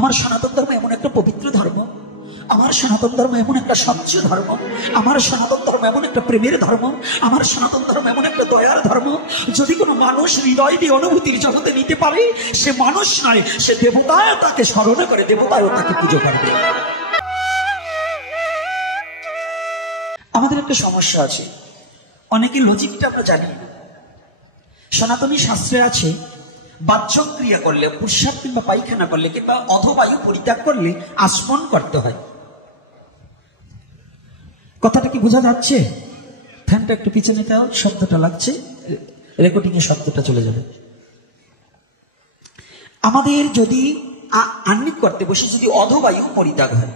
আমার সনাতন ধর্ম এমন একটা পবিত্র ধর্ম, আমার সনাতন ধর্ম এমন একটা স্বচ্ছ ধর্ম, আমার সনাতন ধর্ম এমন একটা প্রেমের ধর্ম, আমার সনাতন ধর্ম এমন একটা দয়ার ধর্ম। যদি কোনো মানুষ হৃদয় দিয়ে অনুভূতির জগতে নিতে পারে, সে মানুষ নয়, সে দেবতায় তাকে স্মরণ করে, দেবতায় তাকে পুজো করবে। আমাদের একটা সমস্যা আছে, অনেকে লজিকটা আমরা জানি না। সনাতনী শাস্ত্রে আছে বাহ্যক্রিয়া করলে, প্রস্রাব কিংবা পায়খানা করলে কিংবা অধবায়ু পরিত্যাগ করলে আসমন করতে হয়। কথাটা কি বোঝা যাচ্ছে? ফ্যানটা একটু পিছনে দাও, শব্দটা লাগছে, রেকর্ডিং এ শব্দটা চলে যাবে। আমাদের যদি আহ্নিক করতে বসে যদি অধবায়ু পরিত্যাগ হয়,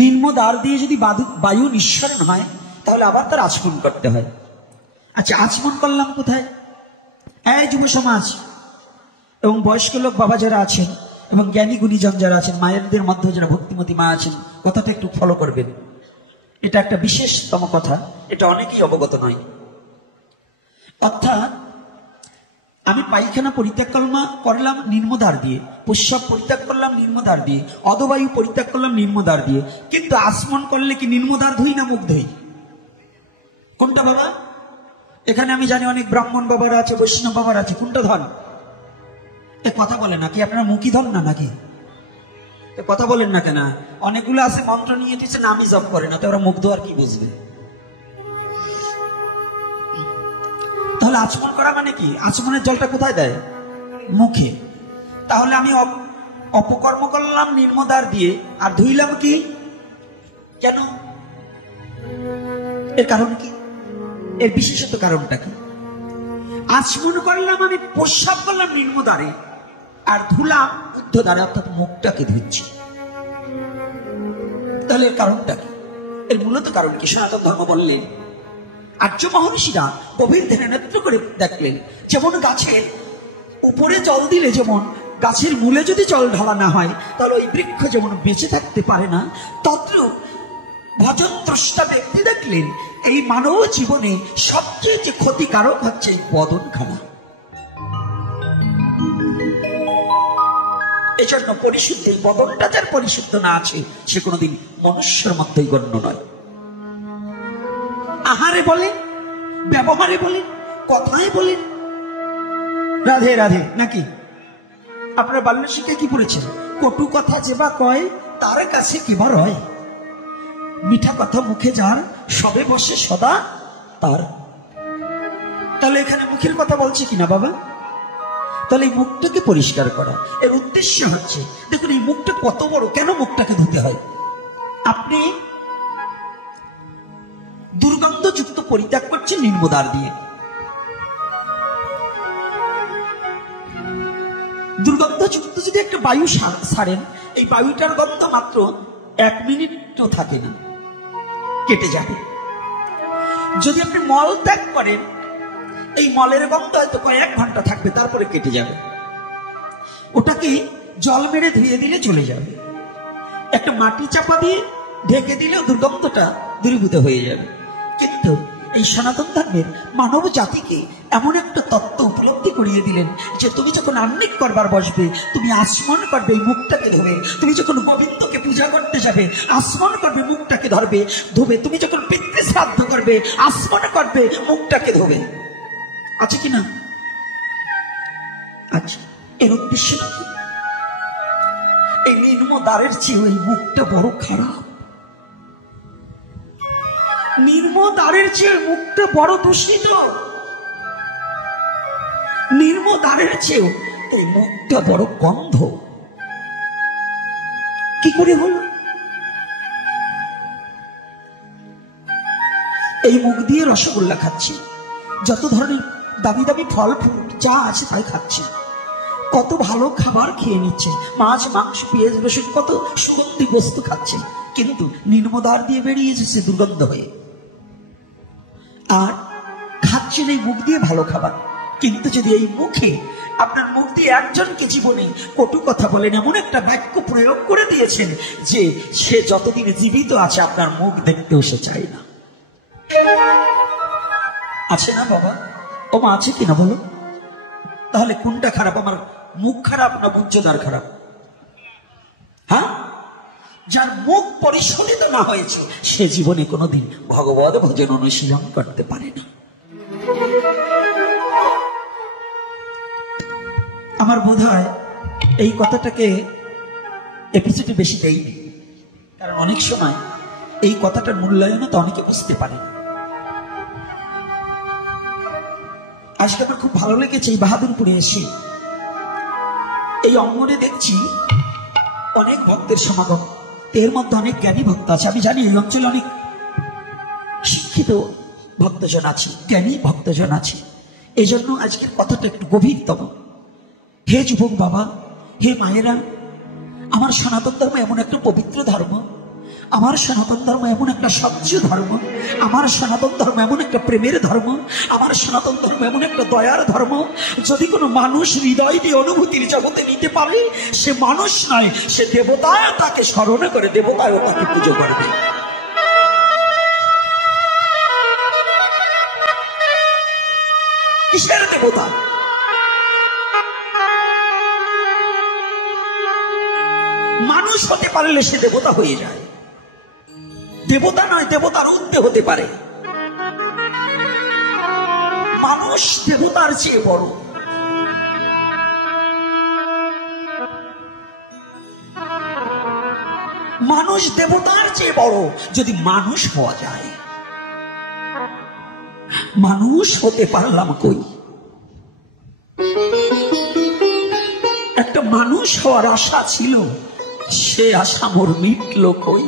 নিম্ন দ্বার দিয়ে যদি বায়ু নিঃসরণ হয়, তাহলে আবার তার আচমন করতে হয়। আচ্ছা, আচমন করলাম কোথায়? এই যুব সমাজ এবং বয়স্ক লোক বাবা যারা আছেন এবং জ্ঞানী গুণীজন যারা আছেন, মায়েরদের মধ্যে যারা ভক্তিমতী মা আছেন, কথাটা একটু ফলো করবেন। এটা একটা বিশেষতম কথা, এটা অনেকেই অবগত নয়। অর্থাৎ আমি পায়খানা পরিত্যাগ করলাম নিম্নদ্বার দিয়ে, প্রস্রাব পরিত্যাগ করলাম নিম্নদ্বার দিয়ে, অধবায়ু পরিত্যাগ করলাম নিম্নদ্বার দিয়ে, কিন্তু আসমন করলে কি নিম্নদ্বার ধুই না মুখ ধুই? কোনটা বাবা? এখানে আমি জানি অনেক ব্রাহ্মণ বাবার আছে, বৈষ্ণব বাবার আছে, কোনটা ধন? কথা বলে নাকি আপনারা মুখী ধন না নাকি? কথা বলেন না কেন? অনেকগুলো আছে মন্ত্র নিয়ে এসেছে, নামই জপ করে না, তো ওরা মুখ ধোয়ার কি বুঝবে? তাহলে আচমন করা মানে কি? আচমনের জলটা কোথায় দেয়? মুখে। তাহলে আমি অপকর্ম করলাম নিম্নদ্বার দিয়ে, আর ধুইলাম কি? কেন? এর কারণ কি? এর বিশেষত কারণটা কি? আচমন করলাম, আমি প্রস্রাব করলাম নিম্নদ্বারে, আর ধুলাম ঊর্ধ্বদ্বারে, অর্থাৎ মুখটাকে ধুচ্ছি। তাহলে এর কারণটা কি? এর মূলত কারণ কি? সনাতন ধর্ম বললেন, আর্য মহর্ষিরা গভীর ধ্যানে নেত্র করে দেখলেন, যেমন গাছের উপরে জল দিলে যেমন গাছের মূলে যদি জল ঢালা না হয় তাহলে ওই বৃক্ষ যেমন বেঁচে থাকতে পারে না, তদ্রূপ ভজন দ্রষ্টা ব্যক্তি দেখলেন এই মানব জীবনে সবচেয়ে যে ক্ষতিকারক হচ্ছে বদন খানা। এজন্য পরিশুদ্ধ, এই বদনটা যার পরিশুদ্ধ না আছে সে কোনোদিন মনুষ্যের মধ্যেই গণ্য নয়। আহারে বলেন, ব্যবহারে বলেন, কথায় বলেন রাধে রাধে নাকি? আপনার বাল্য শিক্ষায় কি পড়েছেন? কটু কথা যে বা কয় তার কাছে কিবা রয়, মিঠা কথা মুখে যার সবে বসে সদা তার। তাহলে এখানে মুখের কথা বলছে কিনা বাবা? তাহলে এই মুখটাকে পরিষ্কার করা, এর উদ্দেশ্য হচ্ছে, দেখুন এই মুখটা কত বড়, কেন মুখটাকে ধুতে হয়? আপনি দুর্গন্ধযুক্ত পরিত্যাগ করছেন নিম্নদ্বার দিয়ে, দুর্গন্ধযুক্ত যদি একটা বায়ু ছাড়েন, এই বায়ুটার গন্ধ মাত্র 1 মিনিটও থাকে না, কেটে যাবে। যদি আপনি মল ত্যাগ করেন, এই মলের গন্ধ হয়তো কয়েক ঘন্টা থাকবে, তারপরে কেটে যাবে। ওটাকে জল মেরে ধুয়ে দিলে চলে যাবে, একটা মাটি চাপা দিয়ে ঢেকে দিলেও দুর্গন্ধটা দূরীভূত হয়ে যাবে। কিন্তু এই সনাতন ধর্মের মানব জাতিকে এমন একটা তত্ত্ব উপলব্ধি করিয়ে দিলেন যে তুমি যখন আহ্নিক করবার বসবে, তুমি আসমন করবে এই মুখটাকে ধোবে। তুমি যখন গোবিন্দকে পূজা করতে যাবে, আসমন করবে, মুখটাকে ধরবে ধোবে। তুমি যখন পিতৃ শ্রাদ্ধ করবে, আসমন করবে, মুখটাকে ধোবে। আছে কিনা? আচ্ছা, এর উদ্দেশ্য কি? এই নিম্নদ্বারের চেয়ে ওই মুখটা বড় খারাপ, নিম্নদ্বারের চেয়ে মুখটা বড় দূষিত, নিম্নদ্বারের চেয়েও এই মুখটা বড় গন্ধ। কি করে হলো? এই মুখ দিয়ে রসগোল্লা খাচ্ছি, যত ধরনের দামি দামি ফল ফ্রুট যা আছে তাই খাচ্ছি, কত ভালো খাবার খেয়ে নিচ্ছে, মাছ মাংস পেঁয়াজ রসুন কত সুগন্ধি বস্তু খাচ্ছে, কিন্তু নিম্নদ্বার দিয়ে বেরিয়ে এসেছে দুর্গন্ধ হয়ে। আর খাচ্ছেন এই মুখ দিয়ে ভালো খাবার, কিন্তু যদি এই মুখে আপনার মুখ দিয়ে একজনকে জীবনে কটু কথা বলেন, এমন একটা বাক্য প্রয়োগ করে দিয়েছেন যে সে যতদিন জীবিত আছে আপনার মুখ দেখতেও সে চায় না। আছে না বাবা? ও মা, আছে কিনা বলো? তাহলে কোনটা খারাপ? আমার মুখ খারাপ না বুদ্ধদার খারাপ? হ্যাঁ, যার মুখ পরিশোধিত না হয়েছে সে জীবনে কোনোদিন ভগবত ভজন অনুশীলন করতে পারে না। আমার বোধ হয় এই কথাটাকে এপিসোডে বেশি দেয়নি, কারণ অনেক সময় এই কথাটার মূল্যায়নও তো অনেকে বুঝতে পারে না। আজকে আমার খুব ভালো লেগেছে এই বাহাদুরপুরে এসে এই অঙ্গনে দেখছি অনেক ভক্তের সমাগম, এর মধ্যে অনেক জ্ঞানী ভক্ত আছে। আমি জানি এই অঞ্চলে অনেক শিক্ষিত ভক্তজন আছে, জ্ঞানী ভক্তজন আছে, এই জন্য আজকের কথাটা একটু গভীরতম। হে যুবক বাবা, হে মায়েরা, আমার সনাতন ধর্ম এমন একটা পবিত্র ধর্ম, আমার সনাতন ধর্ম এমন একটা স্বচ্ছ ধর্ম, আমার সনাতন ধর্ম এমন একটা প্রেমের ধর্ম, আমার সনাতন ধর্ম এমন একটা দয়ার ধর্ম। যদি কোনো মানুষ হৃদয় দিয়ে অনুভূতির জগতে নিতে পারে, সে মানুষ নয়, সে দেবতা। তাকে স্মরণ করে দেবতাও তাকে পুজো করবে। কিসের দেবতা? মানুষ হতে পারলে সে দেবতা হয়ে যায়। দেবতা নয়, দেবতার ঊর্ধ্বে হতে পারে। মানুষ দেবতার চেয়ে বড়। মানুষ দেবতার চেয়ে বড় যদি মানুষ হওয়া যায়। মানুষ হতে পারলাম কই? একটা মানুষ হওয়ার আশা ছিল, সে আশা মোর মিটল কই?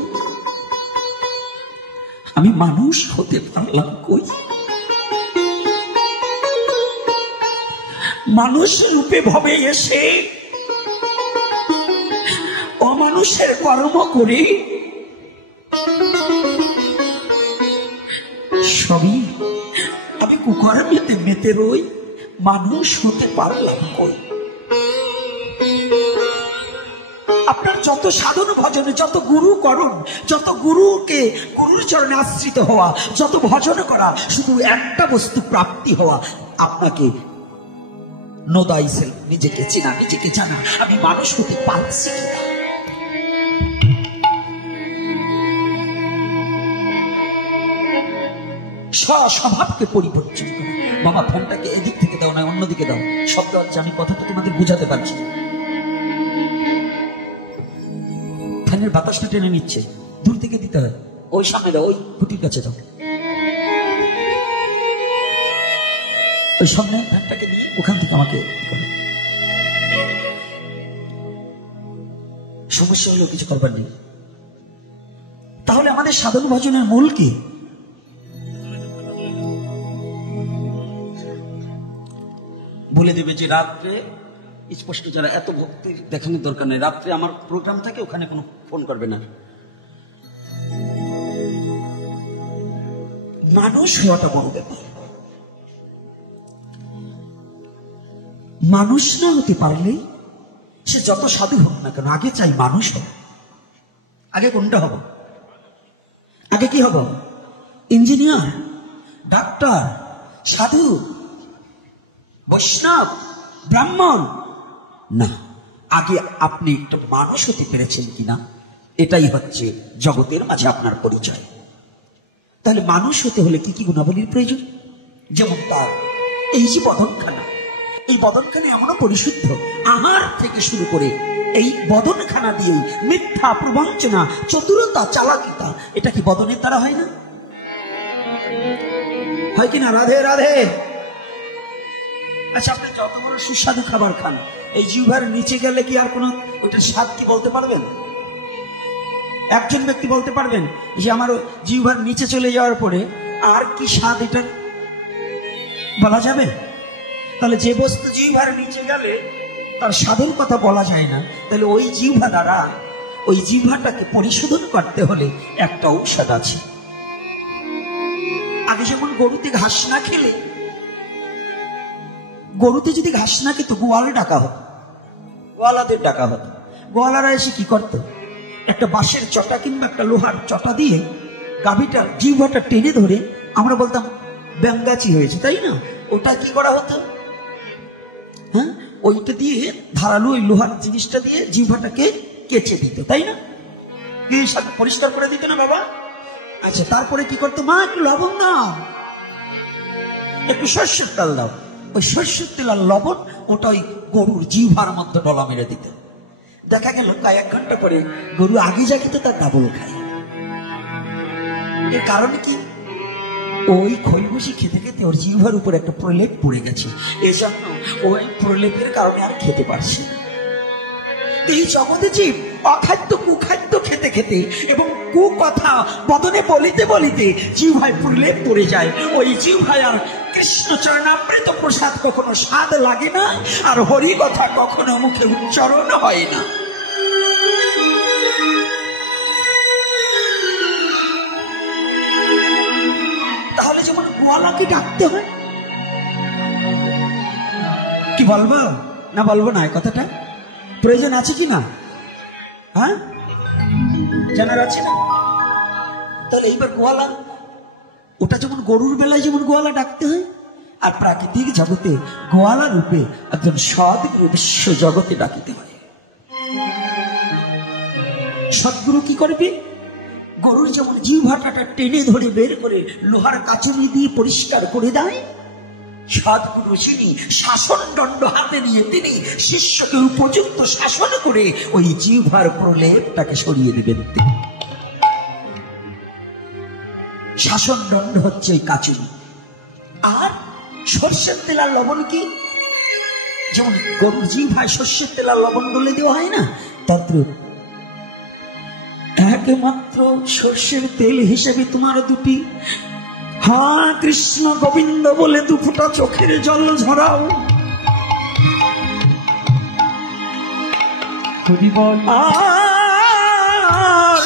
আমি মানুষ হতে পারলাম কই? মানুষ রূপে ভবে এসে অমানুষের কর্ম করে সবই আমি কুকর্মেতে মেতে রই। মানুষ হতে পারলাম কই? আপনার যত সাধন ভজন, যত গুরু করণ, যত গুরুকে গুরুর চরণে আশ্রিত হওয়া, যত ভজন করা, শুধু একটা বস্তু প্রাপ্তি হওয়া, আপনাকে নো দাই সেলফ, নিজেকে চেনা, নিজেকে জানা, আমি মানুষ হতে পারছি কিনা। স্বভাবকে পরিবর্তন করা। বাবা ফোনটাকে এদিক থেকে দাও, না অন্যদিকে দাও, শব্দ হচ্ছে, আমি কথাটা তোমাদের বোঝাতে পারছি। ফ্যানের বাতাসটা টেনে নিচ্ছে, দূর থেকে দিতে হয়, ওই সামনে দাও, ওই খুঁটির কাছে দাও, ওই সামনে ফ্যানটাকে নিয়ে ওখান থেকে আমাকে সমস্যা হলেও কিছু করবার নেই। তাহলে আমাদের সাধন ভজনের মূল কি? বলে দেবে যে রাত্রে স্পষ্ট, যারা এত ভক্তি দেখানোর দরকার নেই, রাত্রে আমার প্রোগ্রাম থাকে, ওখানে কোনো ফোন করবে না। মানুষ হওয়াটা বড় ব্যাপার। মানুষ না হতে পারলে সে যত সাধু হোক না কেন, আগে চাই মানুষ হোক। আগে কোনটা হব? আগে কি হব? ইঞ্জিনিয়ার, ডাক্তার, সাধু, বৈষ্ণব, ব্রাহ্মণ না, আগে আপনি একটা মানুষ হতে পেরেছেন কিনা, এটাই হচ্ছে জগতের মাঝে আপনার পরিচয়। তাহলে মানুষ হতে হলে কি কি গুণাবলীর প্রয়োজন? যেমন তার এই যে বদনখানা, এই বদনখানা এমনও পরিশুদ্ধ, আহার থেকে শুরু করে এই বদনখানা দিয়ে মিথ্যা, প্রবঞ্চনা, চতুরতা, চালাকিতা, এটা কি বদনের দ্বারা হয় না? হয় কিনা? রাধে রাধে। আচ্ছা, আপনি যত বড় সুস্বাদু খাবার খান, এই জিহ্বার নিচে গেলে কি আর কোন ওটার স্বাদ কি বলতে পারবেন? একজন ব্যক্তি বলতে পারবেন যে আমার জিহ্বার নিচে চলে যাওয়ার পরে আর কি স্বাদ, এটা বলা যাবে? তাহলে যে বস্তু জিহ্বার নিচে গেলে তার স্বাদের কথা বলা যায় না, তাহলে ওই জিহ্বা দ্বারা ওই জিহ্বাটাকে পরিশোধন করতে হলে একটা ঔষধ আছে। আগে যেমন গরুতে ঘাস না খেলে, গরুতে যদি ঘাস না খেত, গোয়ালে ডাকা হতো, গোয়ালাদের ডাকা হতো। গোয়ালারা এসে কি করতো? একটা বাঁশের চটা কিংবা একটা লোহার চটা দিয়ে গাভীটা জিহ্বাটা টেনে ধরে, আমরা বলতাম ব্যাঙ্গাচি হয়েছে, তাই না? ওটা কি করা হতো? হ্যাঁ, ওইটা দিয়ে ধারালো ওই লোহার জিনিসটা দিয়ে জিহ্বাটাকে কেচে দিত, তাই না? পরিষ্কার করে দিত না বাবা? আচ্ছা, তারপরে কি করতো? মা একটু লবণ দাও, একটু সর্ষের তেল দাও। ওই সর্ষের তেল আর লবণ ওটা ওই গরুর জিহ্বার মধ্যে ডলা মেরে দিত। দেখা গেল কয়েক ঘন্টা পরে গরু আগে যা খেতে তার ডাবল খায়। এর কারণ কি? ওই খৈবসি খেতে খেতে ওর জিহ্বার উপর একটা প্রলেপ পড়ে গেছে, এজন্য ওই প্রলেপের কারণে আর খেতে পারছে না। এই জগতে জীব অখাদ্য কুখাদ্য খেতে খেতে এবং কুকথা বদনে বলিতে বলিতে জিহ্বায় প্রলেপ পড়ে যায়। ওই জিহ্বায় আর কৃষ্ণ চরণামৃত প্রসাদ কখনো স্বাদ লাগে না, আর হরি কথা কখনো মুখে উচ্চারণ হয় না। তাহলে যেমন গোয়ালাকে ডাকতে হয়, কি বলবো না বলবো না, এই কথাটা প্রয়োজন আছে কি না? হ্যাঁ, জানার আছে না? তাহলে এইবার গোয়ালা, ওটা যেমন গরুর বেলায় যেমন গোয়ালা ডাকতে হয়, আর প্রাকৃতিক জগতে গোয়ালা রূপে একজন সদ্গুরু বিশ্ব জগতে ডাকিতে হয়। সদ্গুরু কি করবে? গরুর যেমন জিহ্বাটা টেনে ধরে বের করে লোহার কাচুনি দিয়ে পরিষ্কার করে দেয়, সদ্গুরু যিনি শাসন দণ্ড হাতে নিয়ে তিনি শিষ্যকে উপযুক্ত শাসন করে ওই জিহ্বার প্রলেপটাকে সরিয়ে দেবেন। শাসন দণ্ড হচ্ছে এই কাচুনি। আর সর্ষের তেল আর লবণ কি? যেমন গরুর জিহ্বায় সর্ষের তেল আর লবণ ডলে দেওয়া হয় না, তদ্রূপ একমাত্র সর্ষের তেল হিসেবে তোমার দুটি হা কৃষ্ণ গোবিন্দ বলে দু ফোঁটা চোখের জল ঝরাও। আর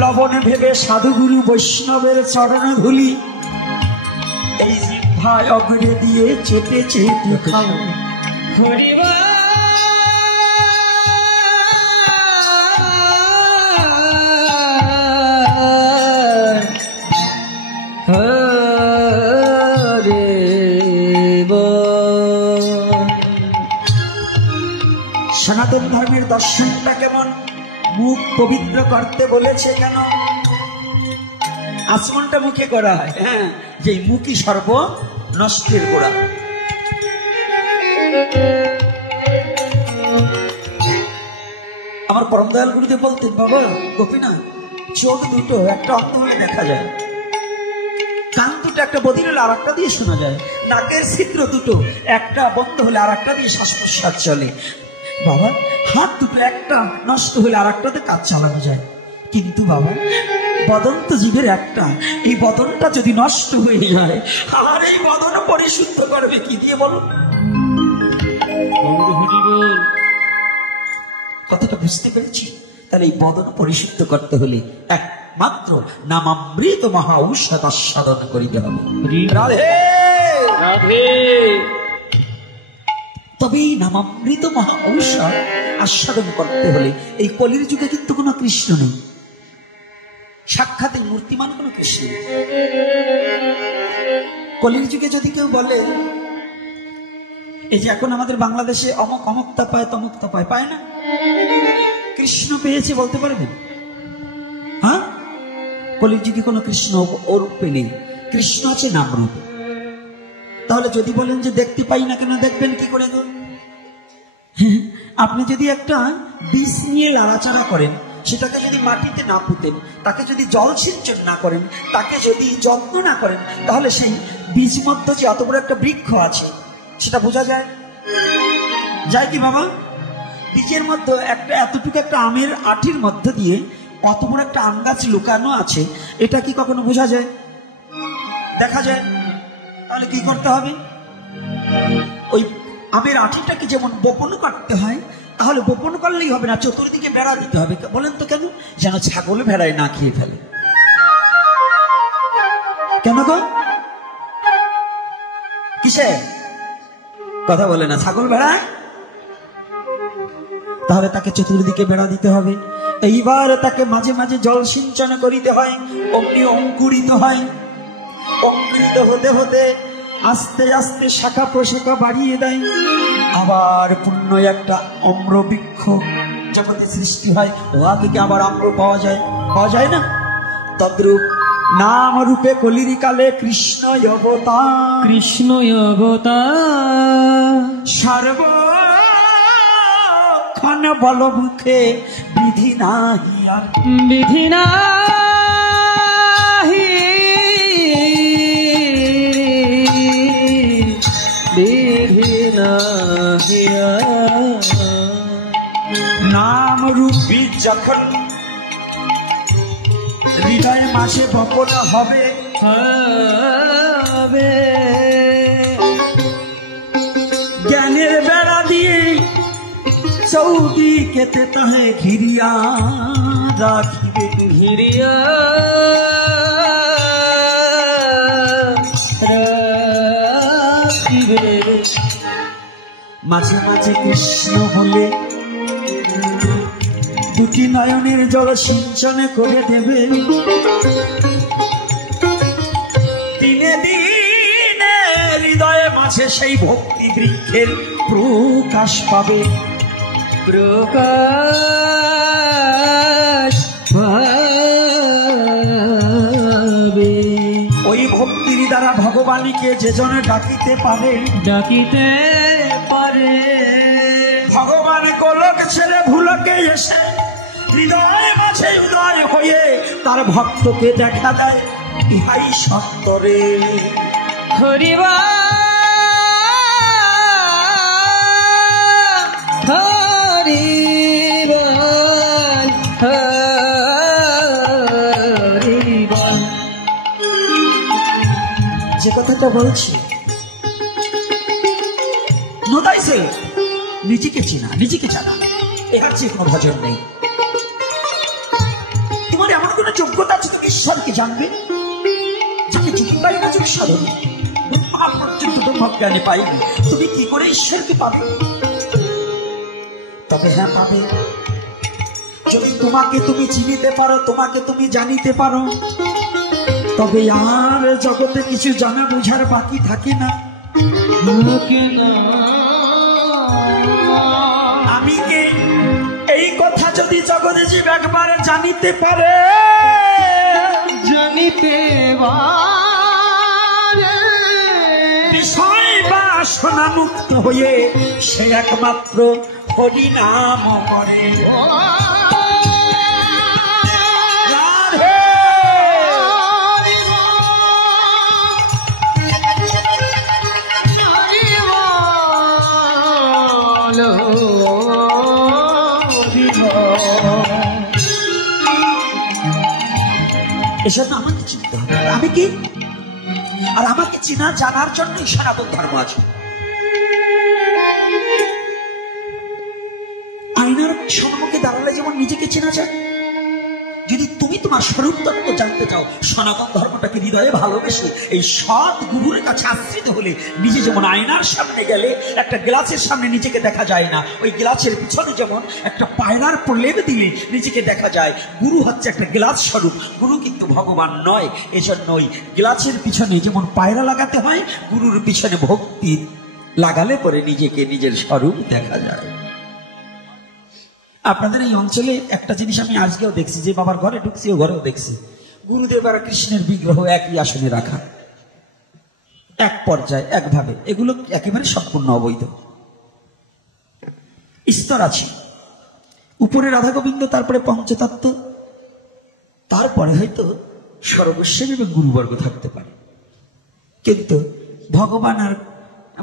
লবণ ভেবে সাধুগুরু বৈষ্ণবের চরণ ধুলি এই জিহ্বায় অগ্রে দিয়ে চেপে চেপে খাও। সনাতন ধর্মের দর্শনটা কেমন? মুখ পবিত্র করতে বলেছে কেন? আচমনটা মুখে করা হয়, হ্যাঁ, যে মুখই সর্ব নষ্টের গোড়া। আমার পরম দয়াল গুরুদেব বলতেন, বাবা গোপীনাথ, চোখ দুটো একটা অন্ধ হলে দেখা যায়, কান দুটো একটা বধির হলে আর একটা দিয়ে শোনা যায়, নাকের ছিদ্র দুটো একটা বন্ধ হলে আর একটা দিয়ে শ্বাস প্রশ্বাস চলে। বাবা, হাত দুটো একটা নষ্ট হলে আর একটাতে কাজ চালানো যায়, কিন্তু বাবা বদন্ত জীবের একটা, এই বদনটা যদি নষ্ট হয়ে যায়, আর এই বদন পরিশুদ্ধ করবে কি দিয়ে বলো? কথাটা বুঝতে পেরেছি? তাহলে এই বদন পরিশুদ্ধ করতে হলে একমাত্র নামামৃত মহা ঔষধ আস্বাদন করিতে হবে। রাধে রাধে। তবে এই নামামৃত মহা ঔষধ আস্বাদন করতে হলে এই কলির যুগে কিন্তু কোনো কৃষ্ণ নেই, সাক্ষাৎ মূর্তিমান কোন কৃষ্ণ। কলির যুগে যদি কেউ বলে এই যে এখন আমাদের বাংলাদেশে অমুক অমুকটা পায় তমুকটা পায়, পায় না, কৃষ্ণ পেয়েছে বলতে পারবেন? হ্যাঁ, কলির যুগে কোনো কৃষ্ণ ও রূপে নেই, কৃষ্ণ আছে নাম রূপে। তাহলে যদি বলেন যে দেখতে পাই না কেন, দেখবেন কি করে? আপনি যদি একটা বীজ নিয়ে লাড়াচাড়া করেন, সেটাকে যদি মাটিতে না পুঁতেন, তাকে যদি জল সিঞ্চন না করেন, তাকে যদি যত্ন না করেন, তাহলে সেই বীজ মধ্যে যে অত বড় একটা বৃক্ষ আছে সেটা বোঝা যায়? যায় কি বাবা? বীজের মধ্যে একটা এতটুকু একটা আমের আঠির মধ্যে দিয়ে অত বড় একটা আম গাছ লুকানো আছে, এটা কি কখনো বোঝা যায়? দেখা যায়? তাহলে কি করতে হবে? ওই আমের আঠিটাকে যেমন বপন করতে হয়, তাহলে বপন করলেই হবে না, চতুর্দিকে বেড়া দিতে হবে। বলেন তো কেন? যেন ছাগল ভেড়ায় না খেয়ে ফেলে। কেন গো? কিসে কথা বলে না? ছাগল ভেড়ায়? তাহলে তাকে চতুর্দিকে বেড়া দিতে হবে। এইবার তাকে মাঝে মাঝে জল সিঞ্চন করিতে হয়, অমনি অঙ্কুরিত হয়। অঙ্কুরিত হতে হতে আস্তে আস্তে শাখা প্রশাখা বাড়িয়ে দেয়, আবার পূর্ণ একটা অম্রবৃক্ষ জগতে সৃষ্টি হয়, ওয়া থেকে আবার আম্র পাওয়া যায় না? তদ্রূপ নাম রূপে কলির কালে কৃষ্ণ অবতার সর্বক্ষণ বল মুখে বিধি নাহি নাম রূপী যখন হৃদয় মাসে বপন হবে, জ্ঞানের বেড়া দিয়ে চৌদিকেতে তাহে ঘিরিয়া রাখিবে, মাঝে মাঝে কৃষ্ণ বলে দুটি নয়নের জল সিঞ্চনে করে দেবে, দিনে দিনে হৃদয়ে মাঝে সেই ভক্তি বৃক্ষের প্রকাশ পাবে, ওই ভক্তির দ্বারা ভগবানকে যে জনে ডাকিতে পারে ভগবান গোলক ছেড়ে ভুলকে এসে হৃদয় মাঝে উদয় হয়ে তার ভক্তকে দেখা দেয়, ইহাই সত্তরে হরিবা যে কথাটা বলছি নোদাইছে নিজেকে চেনা, নিজেকে জানা, এর চেয়ে কোনো ভজন নেই। তোমার এমন কোন যোগ্যতা আছে তুমি ঈশ্বরকে জানবে? যাকে জীবনদায়ী না যদি সাধন পর্যন্ত ব্রহ্মজ্ঞানে পাইবে, তুমি কি করে ঈশ্বরকে পাবে? তবে হ্যাঁ পাবে যদি তোমাকে তুমি চিনিতে পারো, তোমাকে তুমি জানিতে পারো, তবে আর জগতে কিছু জানা বুঝার বাকি থাকে না। আমি কে এই কথা যদি জগতে জীব একবার জানিতে পারে, বিষয় বাসনা মুক্ত হয়ে সে একমাত্র হরি নাম করে। এসব আমাকে চিনতে হবে, আমি কি? আর আমাকে চেনা জানার জন্য সনাতন ধর্ম আছে। আয়নার সম্মুখে দাঁড়ালে যেমন নিজেকে চেনা যায়, যদি তুমি তোমার স্বরূপ তত্ত্ব জানতে চাও, সনাতন ধর্মটাকে হৃদয়ে ভালোবেসে এই সৎ গুরুর কাছে আশ্রিত হলে নিজে যেমন আয়নার সামনে গেলে একটা গ্লাসের সামনে নিজেকে দেখা যায় না, ওই গ্লাসের পিছনে যেমন একটা পায়রার প্রলেপ দিলে নিজেকে দেখা যায়। গুরু হচ্ছে একটা গ্লাস স্বরূপ, গুরু কিন্তু ভগবান নয়। এজন্য ওই গ্লাসের পিছনে যেমন পায়রা লাগাতে হয়, গুরুর পিছনে ভক্তি লাগালে পরে নিজেকে নিজের স্বরূপ দেখা যায়। আপনাদের এই অঞ্চলে একটা জিনিস আমি আজকেও দেখছি, যে বাবার ঘরে ঢুকছি ও ঘরেও দেখছি, গুরুদেব আর কৃষ্ণের বিগ্রহ একই আসনে রাখা, এক পর্যায়ে একভাবে। এগুলো একেবারে সম্পূর্ণ অবৈধ। স্তর আছে, উপরে রাধা গোবিন্দ, তারপরে পঞ্চতত্ত্ব, তারপরে হয়তো সর্বস্ব এবং গুরুবর্গ থাকতে পারে, কিন্তু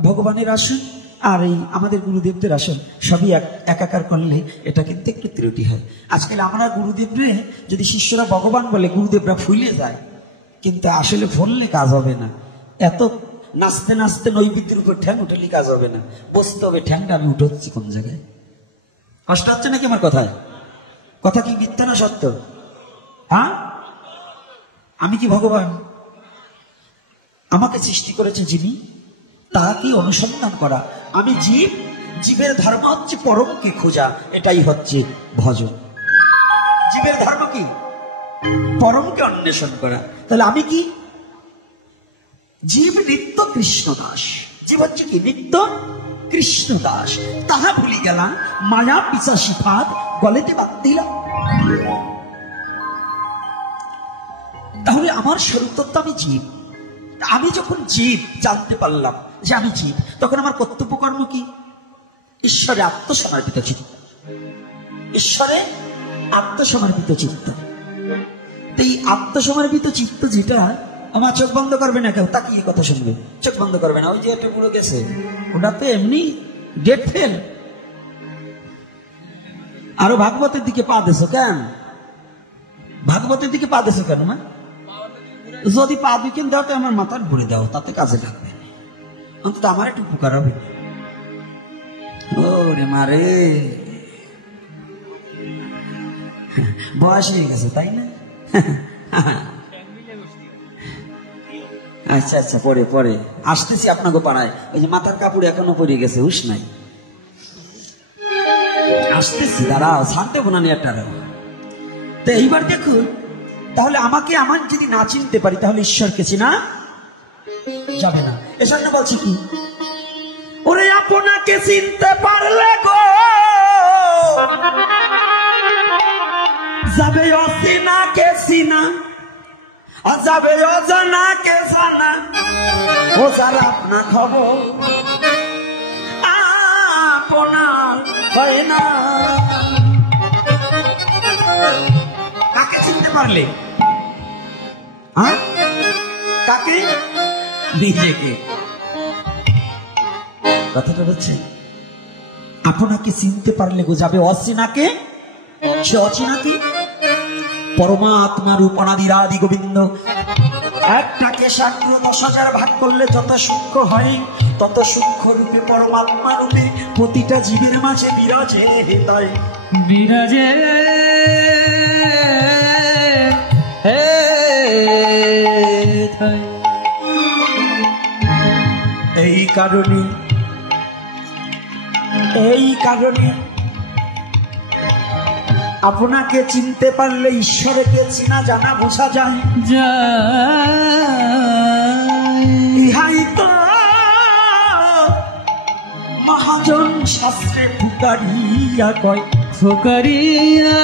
ভগবানের আসন আর এই আমাদের গুরুদেবদের আসন সবই একাকার করলে এটা কিন্তু একটু ত্রুটি হয়। আজকাল আমরা গুরুদেবরে যদি শিষ্যরা ভগবান বলে, গুরুদেবরা ফুলে যায়, কিন্তু আসলে ফুললে কাজ হবে না। এত নাচতে নাচতে নৈবেদ্যের উপর ঠ্যাং উঠালে কাজ হবে না, বসতে হবে ঠ্যাংটা আমি উঠোচ্ছি কোন জায়গায়। কষ্ট হচ্ছে নাকি আমার কথায়? কথা কি মিথ্যা না সত্য? হ্যাঁ, আমি কি ভগবান? আমাকে সৃষ্টি করেছে যিনি, তাকে অনুসন্ধান করা। আমি জীব, জীবের ধর্ম হচ্ছে পরমকে খোঁজা, এটাই হচ্ছে ভজন। জীবের ধর্ম কি? পরমকে অন্বেষণ করা। তাহলে আমি কি? জীব নিত্য কৃষ্ণ দাস। জীব হচ্ছে কি? নিত্য কৃষ্ণ দাস। তাহা ভুলি গেলাম মায়া পিশাচী ফাঁদ গলেতে বাদ দিলাম। তাহলে আমার স্বরূপ তত্ত্ব আমি জীব। আমি যখন জীব জানতে পারলাম যে আমি জীব, তখন আমার কর্তব্য কর্ম কি? ঈশ্বরে আত্মসমর্পিত চিত্ত। ঈশ্বরে আত্মসমর্পিত চিত্ত। এই আত্মসমর্পিত চিত্ত যেটা, আমার চোখ বন্ধ করবে না, কেউ তাকিয়ে কথা শুনবে, চোখ বন্ধ করবে না। ওই যে একটা পুরো গেছে, ওটা তো এমনি ডেট ফেল। আরো ভাগবতের দিকে পা দেছো কেন? ভাগবতের দিকে পা দেছো কেন? মা যদি পা দুইকেন দাও তো আমার মাথার ভরে দাও, তাতে কাজে লাগবে, অন্তত আমার একটু উপকার হবে। ওরে মারে, বয়স হয়ে গেছে তাই না? আচ্ছা আচ্ছা, পরে পরে আসতেছি আপনাকে পাড়ায়। ওই যে মাথার কাপড় এখনো পরে গেছে, হুশ নাই। আসতেছি, দাঁড়াও, ছাড়তে বোনা নিয়ে একটা। তো এইবার দেখুন, তাহলে আমাকে আমার যদি না চিনতে পারি, তাহলে ঈশ্বরকে চিনা যাবে না। এজন্য বলছি কি, ওরে আপনাকে চিনতে পারলে গো যাবে অচিনা কে চিনা, আর যাবে অজানা কে জানা। ও যারা আপনার খবর আপনার হয় না। কাকে চিনতে পারলে? কাকে? নিজেকে। কথাটা হচ্ছে, আপনাকে চিনতে পারলে গো যাবে অচিনাকে, সে অচিনাকে। পরমাত্মা রূপ অনাদিরাদি গোবিন্দ একটাকে 10,000 ভাগ করলে যত সূক্ষ্ম হয়, তত সূক্ষ্ম রূপে পরমাত্মা রূপে প্রতিটা জীবের মাঝে বিরাজে তাই বিরাজে। এই কারণে আপনাকে চিনতে পারলে ঈশ্বরকে চিনা জানা বোঝা যায়। ইহাই তো মহাজন শাস্ত্রে ফুকারিয়া কয়, ফুকারিয়া